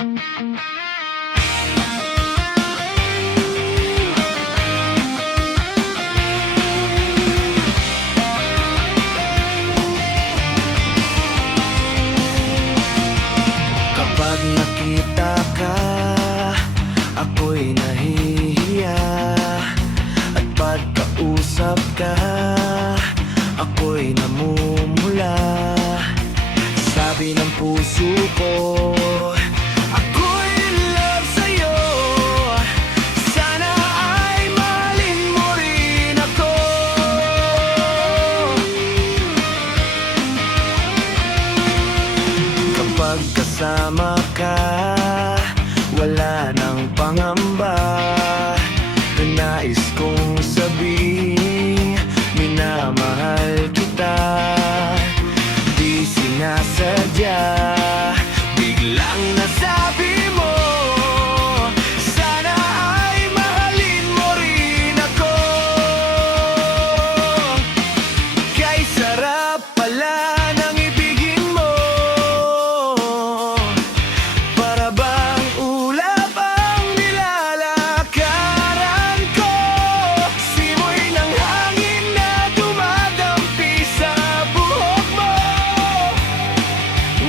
Kapag nakita ka, ako'y nahihiya. At pagkausap ka, ako'y namumula. Sabi ng puso ko, ako'y in love sa'yo. Sana ay mahalin mo rin ako. Kapag kasama ka, wala nang pangamba. Nais kong sabihin, minamahal kita. Di sinasadya, biglang nasabi mo, sana ay mahalin mo rin ako. Kay sarap pala ng ibigin mo, para bang ulap ang nilalakaran ko. Simoy ng hangin na dumadampi sa buhok mo,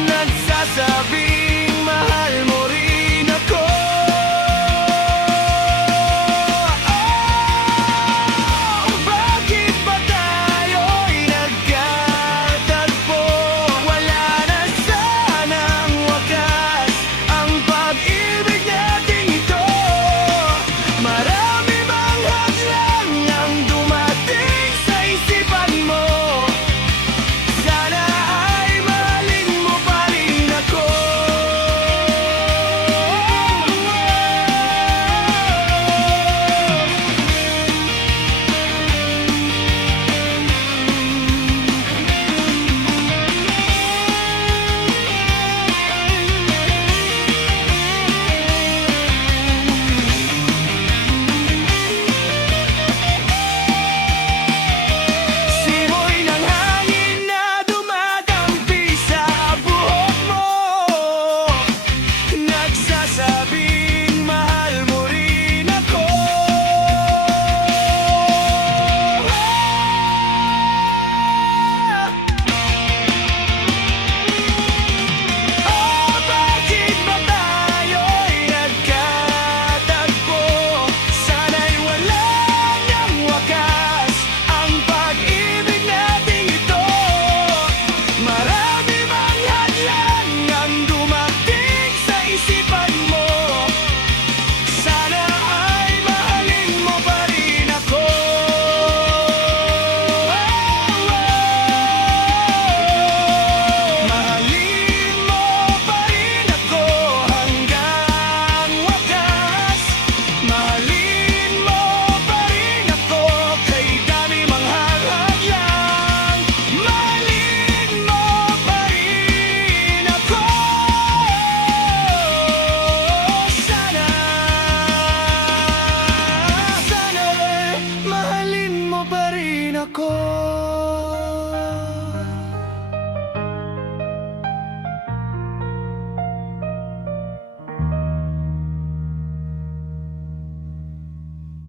nagsasabing mahal mo rin ako. Oh, bakit ba tayo'y nagkatagpo? Wala na sanang wakas ang pag-ibig natin ito. Marami bang hadlang ang dumating sa isipan mo? Sana ay mahalin mo pa rin ako. Simoy ng hangin na dumadampi sa buhok mo, nagsasabing mahal mo rin ako. Oh, bakit ba tayo'y nagkatagpo? Sana'y wala nang wakas ang pag-ibig natin ito. Marami bang hadlang ang dumating sa isipan mo? Sana ay mahalin mo pa rin ako. Mahalin mo pa rin ako hanggang wakas. Mahalin mo pa rin ako kay dami mang hadlang. Mahalin mo pa rin ako. Sana'y mahalin mo pa rin ako.